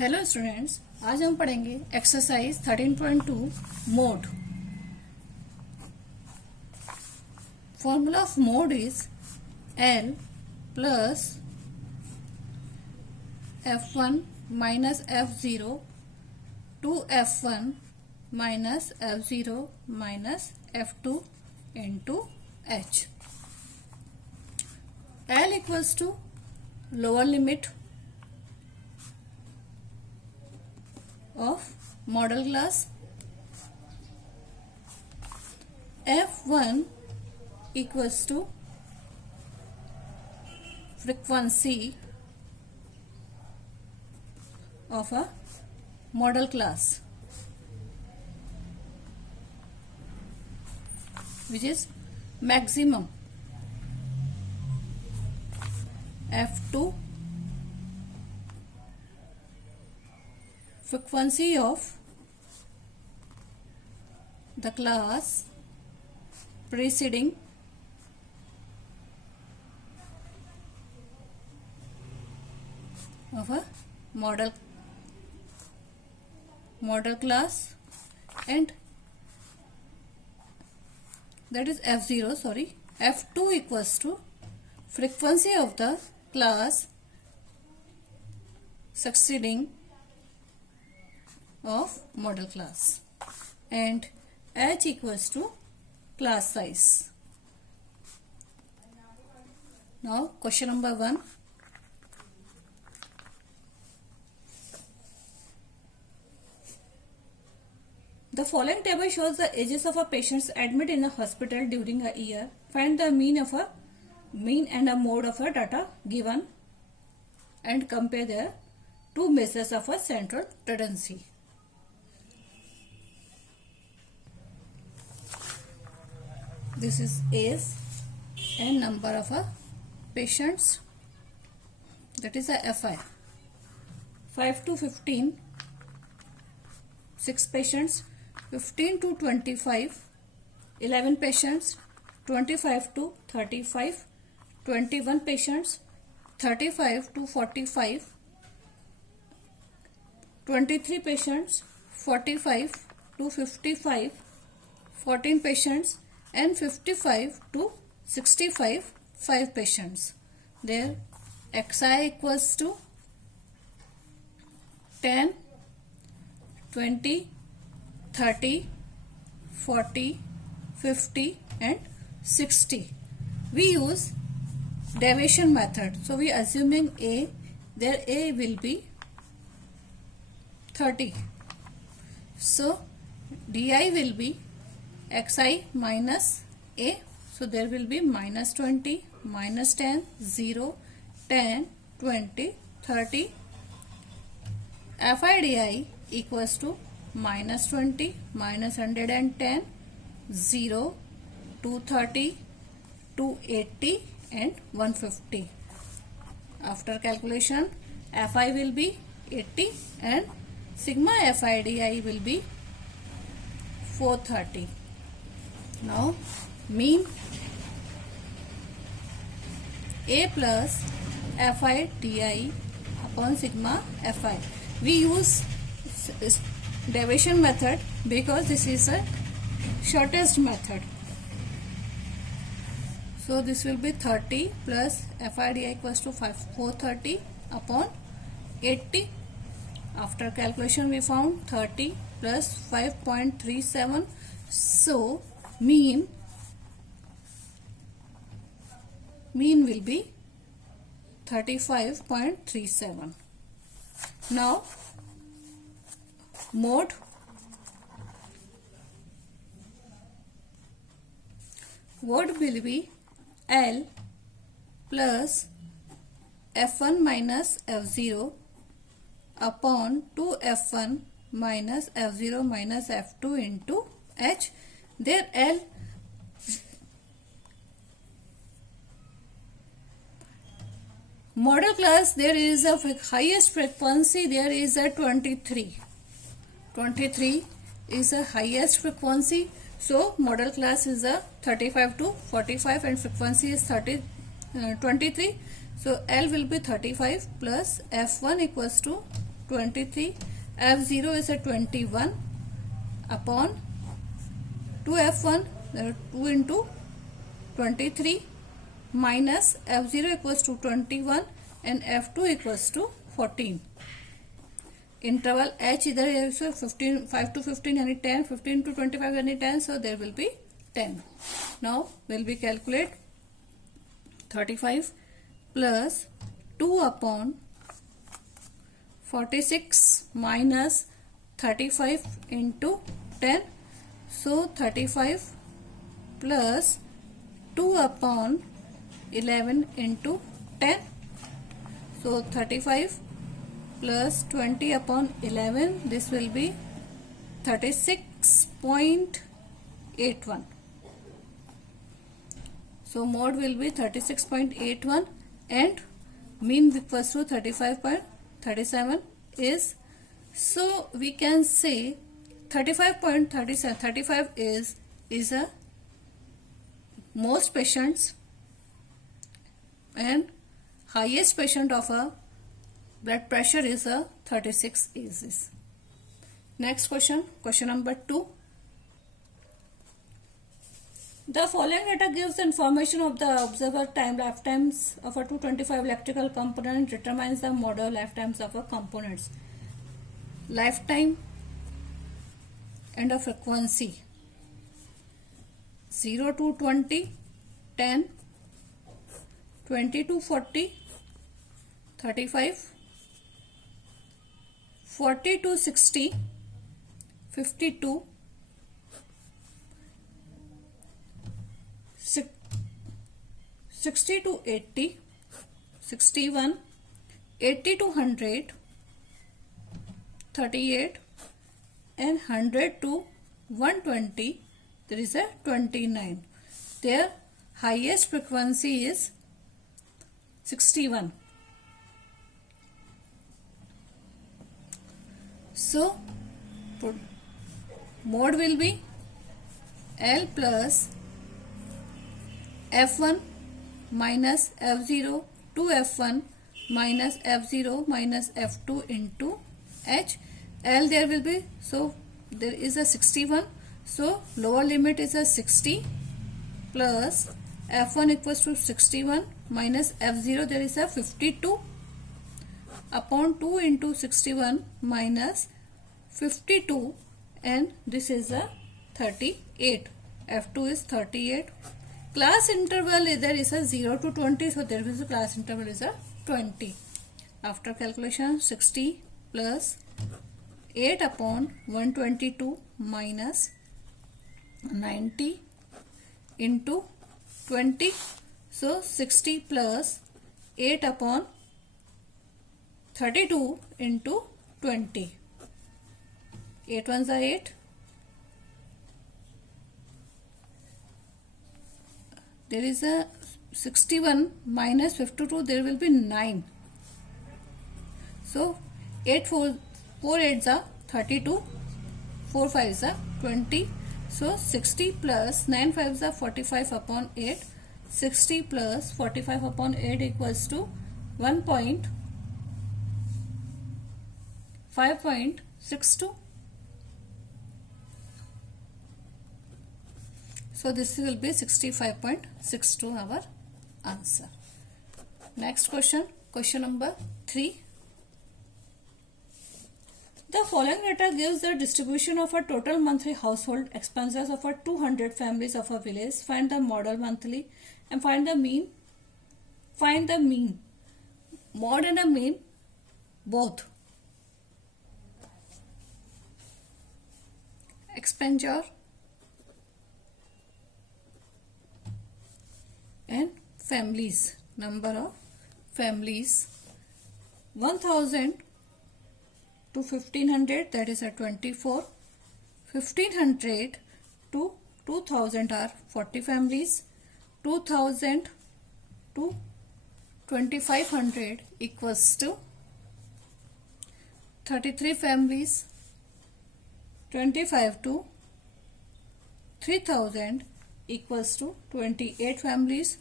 Hello students, आज हम पढ़ेंगे exercise 13.2 mode. Formula of mode is L plus F1 minus F0 two F1 minus F0 minus F2 into H। L equals to lower limit of model class, F1 equals to frequency of a model class, which is maximum. F2 frequency of the class preceding of a model class, and that is F0, sorry, F2 equals to frequency of the class succeeding of model class, and H equals to class size. Now question number 1. The following table shows the ages of a patients admitted in a hospital during a year. Find the mean and a mode of a data given and compare their two measures of a central tendency. This is age and number of patients, that is a FI. 5 to 15, 6 patients. 15 to 25, 11 patients. 25 to 35, 21 patients. 35 to 45, 23 patients. 45 to 55, 14 patients, and 55 to 65, 5 patients. There XI equals to 10, 20, 30, 40, 50 and 60. We use derivation method. So we assuming A, there A will be 30. So DI will be XI minus A. So there will be minus 20, minus 10, 0, 10, 20, 30. FIDI equals to minus 20, minus 110, 0, 230, 280 and 150. After calculation, FI will be 80 and sigma FIDI will be 430. Now mean A plus FIDI upon sigma FI. We use derivation method because this is a shortest method. So this will be 30 plus FIDI equals to 430 upon 80. After calculation we found 30 plus 5.37. So mean will be 35.37. Now mode. Mode will be L plus F1 minus F0 upon 2F1 minus F0 minus F2 into H. There L model class, there is a highest frequency, there is a 23. 23 is a highest frequency. So model class is a 35 to 45 and frequency is 23. So L will be 35 plus F1 equals to 23, F0 is a 21 upon 2F1, 2 into 23 minus F0 equals to 21 and F2 equals to 14. Interval H इधर है, so 15, 5 to 15 यानी 10, 15 to 25 यानी 10, so there will be 10. Now will be calculate 35 plus 2 upon 46 minus 35 into 10, so 35 plus 2 upon 11 into 10, so 35 plus 20 upon 11, this will be 36.81. So mode will be 36.81 and mean equals to 35.37 is, so we can say 35.37, 35 is a most patients and highest patient of a blood pressure is a 36 is. Next question, question number 2. The following data gives information of the observer lifetimes of a 225 electrical component, determines the model lifetimes of a components. Lifetime and a frequency 0 to 20, 10, 20 to 40, 35, 40 to 60, 52, 60 to 80, 61, 80 to 100, 38 and 100 to 120, there is a 29. Their highest frequency is 61. So mode will be L plus F1 minus F0 to F1 minus F0 minus F2 into H. L there will be, so there is a 61, so lower limit is a 60 plus F1 equals to 61 minus F0 there is a 52 upon 2 into 61 minus 52 and this is a 38. F2 is 38. Class interval there is a 0 to 20, so there is a class interval is a 20. After calculation 60 plus 8 upon 122 minus 90 into 20, so 60 plus 8 upon 32 into 20. 8 ones are 8. There is a 61 minus 52, there will be 9. So 8 4 8s are 32, 4 5s are 20. So 60 plus 9 5s are 45 upon 8. 60 plus 45 upon 8 equals to 5.62. So this will be 65.62 our answer. Next question, question number 3. The following data gives the distribution of a total monthly household expenses of a 200 families of a village. Find the model monthly and find the mean. Find the mean. Mod and a mean both. Expenditure and families, number of families, 1000 to 1500, that is a 24, 1500 to 2000 are 40 families, 2000 to 2500 equals to 33 families, 25 to 3000 equals to 28 families,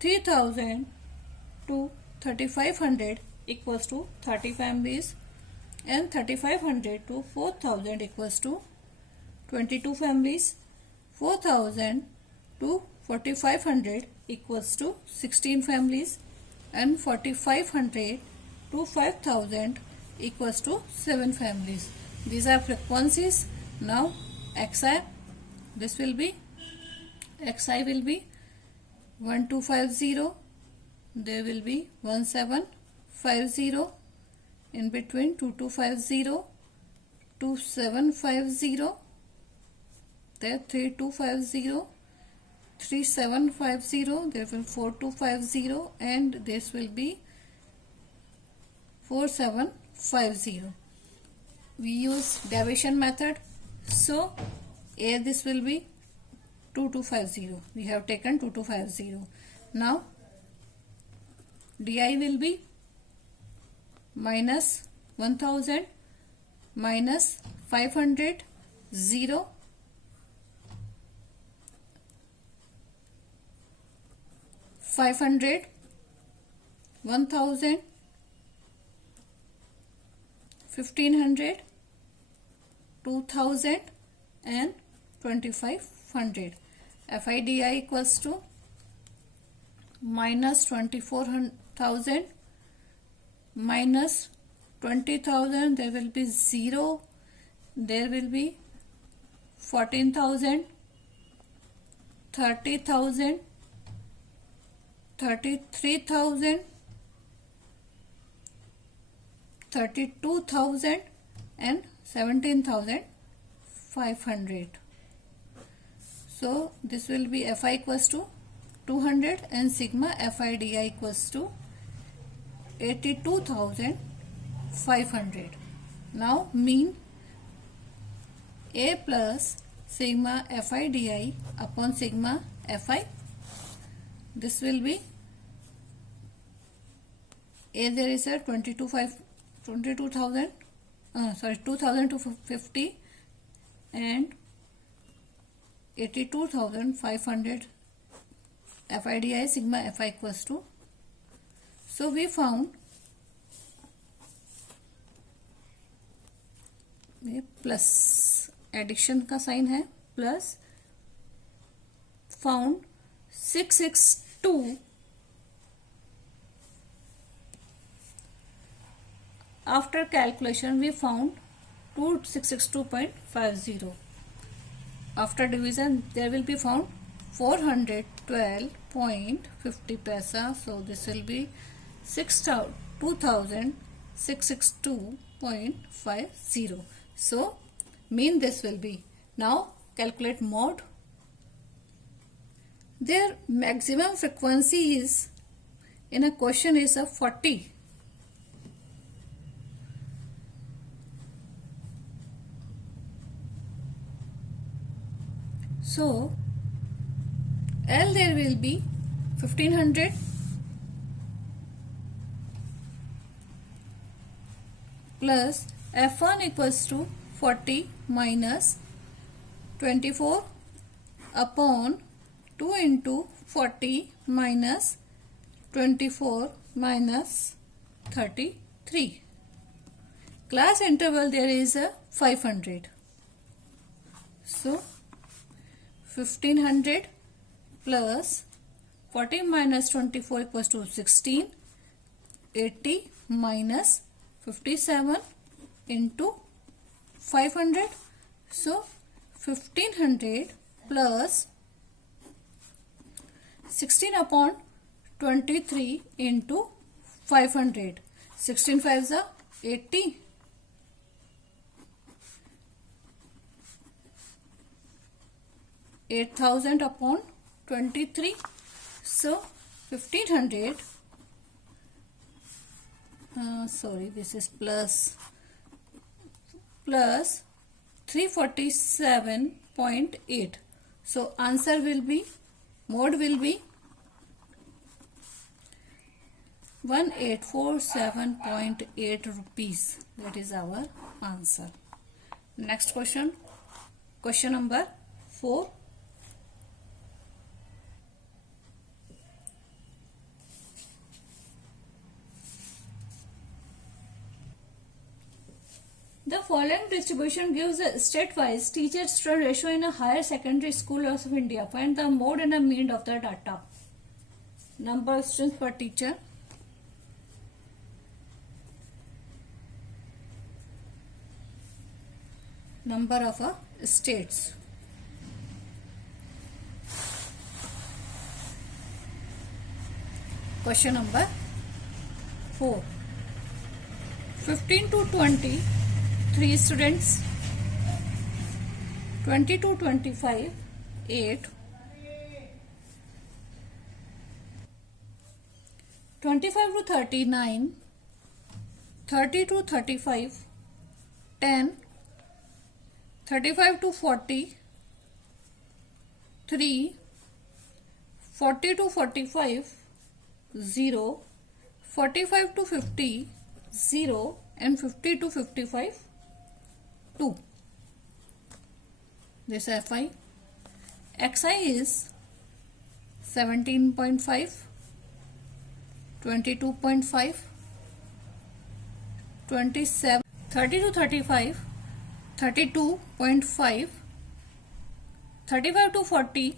3000 to 3500 equals to 30 families, and 3500 to 4000 equals to 22 families. 4000 to 4500 equals to 16 families, and 4500 to 5000 equals to 7 families. These are frequencies. Now xi, this will be xi will be 1250, there will be 1750, in between 2250, 2750, there 3250, 3750, there will 4250, and this will be 4750. We use division method, so here this will be 2250. We have taken 2250. Now di will be minus 1000 minus 500 0 500 1000 1500 2000 and 2500. FIDI equals to minus 24,000 minus 20,000, there will be 0, there will be 14,000, 30,000, 33,000, 32,000 and 17,500. So this will be Fi equals to 200 and sigma FIDI equals to 82,500. Now mean A plus sigma FIDI upon sigma Fi. This will be A, there is a 22,000 2,250 and 82,500 FIDI sigma Fi equals to. So we found ये plus addition का sign है, plus found 662 after calculation we found 662.50. After division there will be found 412.50 paisa. So this will be 2662.50. So mean this will be. Now calculate mode. Their maximum frequency is in a question is a 40. So L there will be 1500 plus F1 equals to 40 minus 24 upon 2 into 40 minus 24 minus 33. Class interval there is a 500. So 1500 plus 40 minus 24 equals to 16. 80 minus 57 into 500. So 1500 plus 16 upon 23 into 500. 16 5s are 80. 8,000 upon 23. So 1500 this is plus 347.8. So answer will be, mode will be 1847.8 rupees. That is our answer. Next question, question number 4. The following distribution gives a state-wise teacher-student ratio in a higher secondary school of India. Find the mode and the mean of the data. Number of students per teacher. Number of states. Question number 4. 15 to 20, 3 students. 20 to 25, 8. 25 to 39, 30 to 35, 10. 35 to 40, 3. 40 to 45, 0. 45 to 50, 0. And 50 to 55, 2. This FI. XI is 17.5, 22.5, 27, 30 to 35, 32.5, 35 to 40,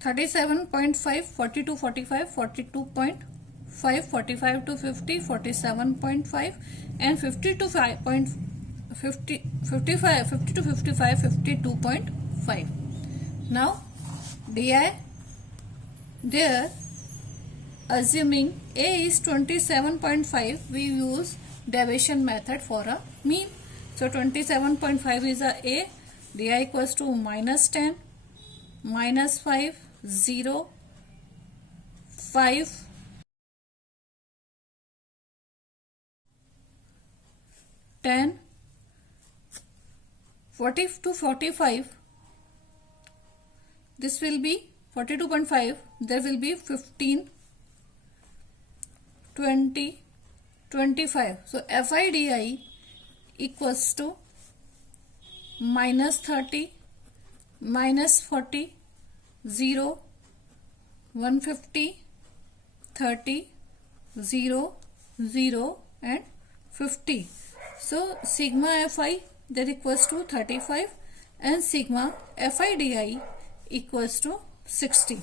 37.5, 40 to 45, 42.5, 45 to 50, 47.5, and 50 to 55, 50 to 55, 52.5. Now, DI, there, assuming A is 27.5, we use deviation method for a mean. So 27.5 is a DI equals to minus 10, minus 5, 0, 5, 10, 40 to 45, this will be 42.5, there will be 15, 20, 25. So FIDI equals to minus 30, minus 40, 0, 150, 30, 0, 0 and 50. So sigma Fi that equals to 35 and sigma FIDI equals to 60.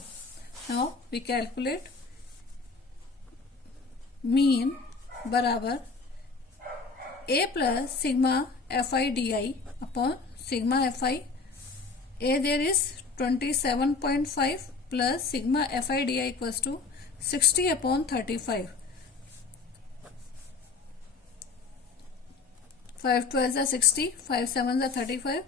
Now we calculate mean बराबर A plus sigma FIDI upon sigma Fi. A there is 27.5 plus sigma FIDI equals to 60 upon 35. 5 12 is 60, 5 7 is 35,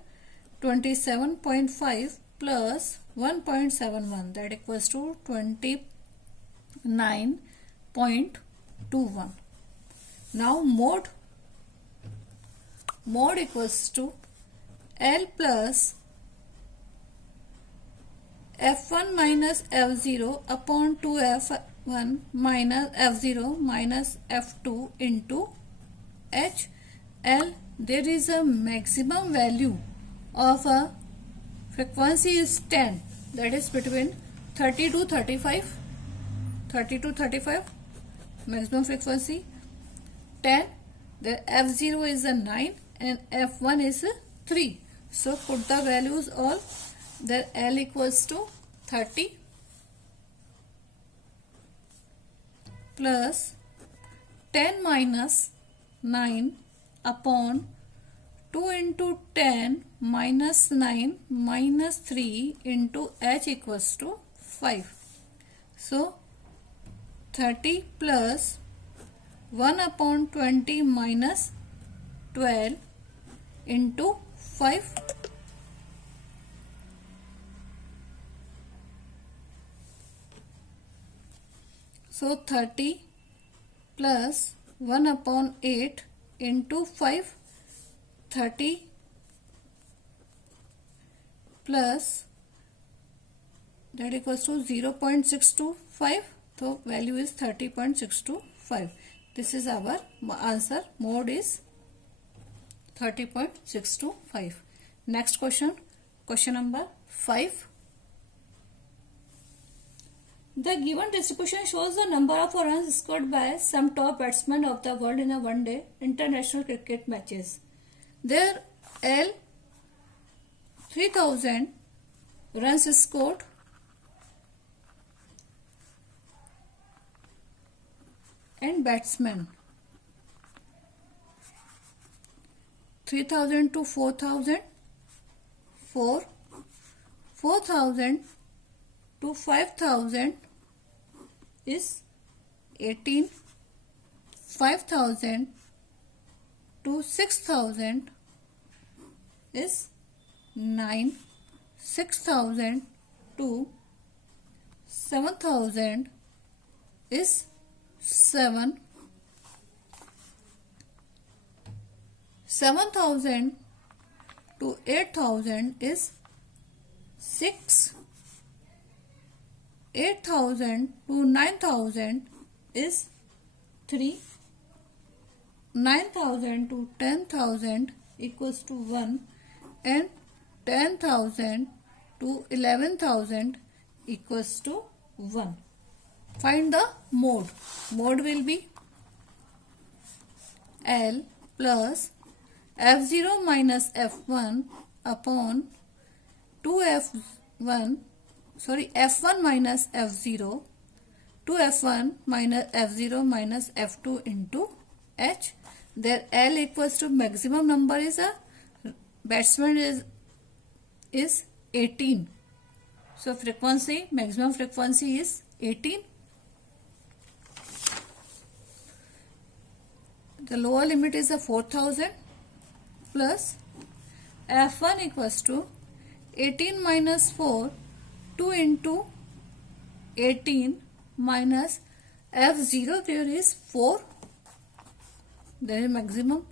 27.5 plus 1.71 that equals to 29.21. Now mode equals to L plus F1 minus F0 upon 2F1 minus F0 minus F2 into H. L, there is a maximum value of a frequency is 10, that is between 30 to 35, 30 to 35 maximum frequency. 10, the F0 is a 9 and F1 is a 3. So put the values all, the L equals to 30 plus 10 minus 9 upon 2 into 10 minus 9 minus 3 into H equals to 5. So 30 plus 1 upon 20 minus 12 into 5. So 30 plus 1 upon 8 into 5, 30 plus that equals to 0.625. So value is 30.625. This is our answer. Mode is 30.625. Next question, question number 5. The given distribution shows the number of runs scored by some top batsmen of the world in a one-day international cricket matches. There L 3000 runs scored, and batsmen 3000 to 4000, 4000 to 5000 is 18, 5000 to 6000 is 9, 6000 to 7000 is 7, 7000 to 8000 is 6, 8000 to 9000 is 3, 9000 to 10,000 equals to 1, and 10,000 to 11,000 equals to 1. Find the mode. Mode will be L plus F0 minus F1 upon 2F1, F1 minus F0, 2F1 minus F0 minus F2 into H. There L equals to maximum number is a batsman is 18. So frequency, maximum frequency is 18. The lower limit is a 4000 plus F1 equals to 18 minus 4, 2 into 18 minus F0, there is 4. There is maximum.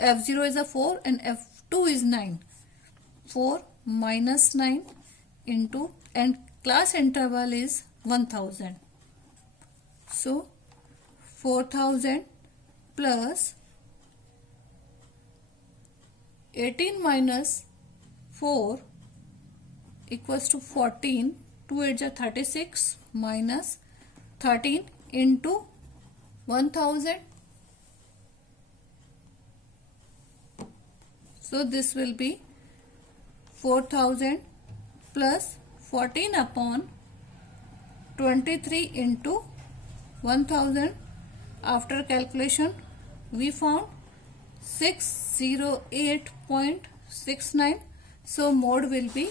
F0 is a 4 and F2 is 9. 4 minus 9 into, and class interval is 1000. So 4000 plus 18 minus 4 equals to 14. 2 8 is 36 minus 13 into 1000. So this will be 4000 plus 14 upon 23 into 1000. After calculation, we found 608.69. So mode will be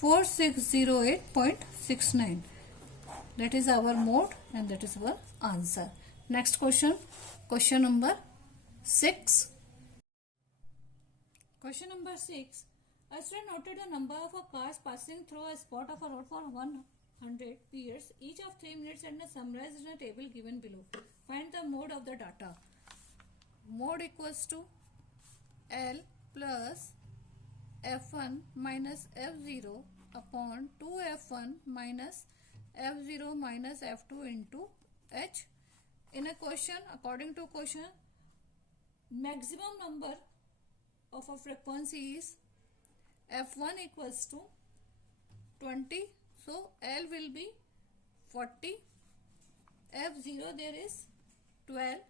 4608.69. That is our mode and that is our answer. Next question, question number 6. Question number 6. A student noted the number of cars passing through a spot of a road for 100 periods, each of 3 minutes, and summarized in a table given below. Find the mode of the data. Mode equals to L plus F1 minus F0 upon 2F1 minus F0 minus F2 into H. In a question, according to question, maximum number of a frequency is F1 equals to 20. So L will be 40. F0 there is 12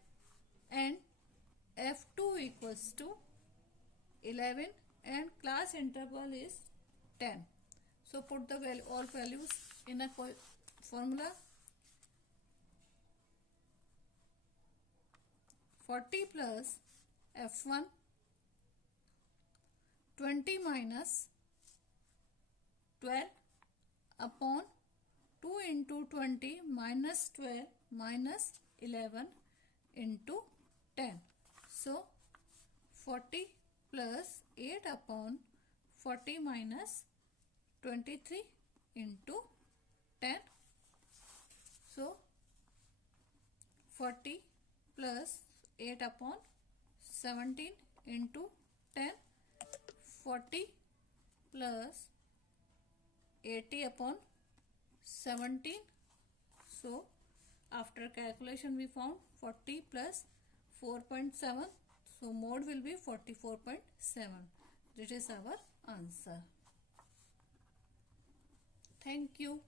and F2 equals to 11 and class interval is 10. So put the value, all values in a formula. 40 plus F1, 20 minus 12 upon 2 into 20 minus 12 minus 11 into 10. So 40 plus 8 upon 40 minus 23 into 10. So 40 plus 8 upon 17 into 10. 40 plus 80 upon 17. So after calculation we found 40 plus 4.7. So mode will be 44.7. This is our answer. Thank you.